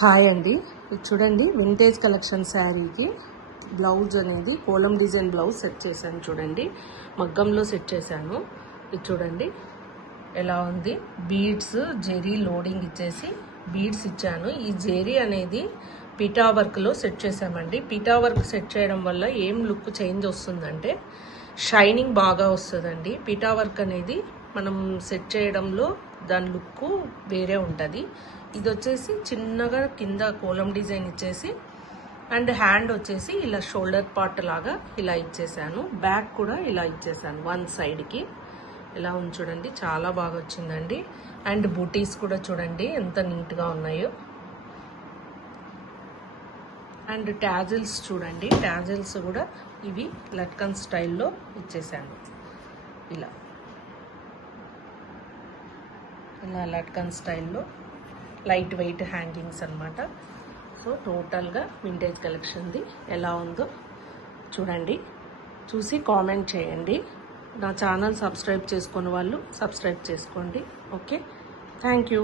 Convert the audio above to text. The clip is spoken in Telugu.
హాయ్ అండి, ఇది చూడండి వింటేజ్ కలెక్షన్ శారీకి బ్లౌజ్ అనేది కోలం డిజైన్ బ్లౌజ్ సెట్ చేశాను. చూడండి మగ్గంలో సెట్ చేశాను. ఇది చూడండి ఎలా ఉంది. బీడ్స్ జెరీ లోడింగ్ ఇచ్చేసి బీడ్స్ ఇచ్చాను. ఈ జెరీ అనేది పీటా వర్క్లో సెట్ చేశామండి. పీటా వర్క్ సెట్ చేయడం వల్ల ఏం లుక్ చేంజ్ వస్తుందంటే షైనింగ్ బాగా వస్తుందండి. పీటా వర్క్ అనేది మనం సెట్ చేయడంలో దాని లుక్ వేరే ఉంటుంది. ఇది వచ్చేసి చిన్నగా కింద కోలం డిజైన్ ఇచ్చేసి అండ్ హ్యాండ్ వచ్చేసి ఇలా షోల్డర్ పార్ట్ లాగా ఇలా ఇచ్చేసాను. బ్యాక్ కూడా ఇలా ఇచ్చేసాను వన్ సైడ్కి. ఇలా ఉంది చూడండి, చాలా బాగా వచ్చిందండి. అండ్ బూటీస్ కూడా చూడండి ఎంత నీట్గా ఉన్నాయో. అండ్ ట్యాజిల్స్ చూడండి, ట్యాజిల్స్ కూడా ఇవి లట్కన్ స్టైల్లో ఇచ్చేసాను. ఇలా ఇలా లట్కన్ స్టైల్లో లైట్ వెయిట్ హ్యాంగింగ్స్ అనమాట. సో టోటల్గా వింటేజ్ కలెక్షన్ది ఎలా ఉందో చూడండి, చూసి కామెంట్ చేయండి. నా ఛానల్ సబ్స్క్రైబ్ చేసుకున్న వాళ్ళు సబ్స్క్రైబ్ చేసుకోండి. Okay, thank you.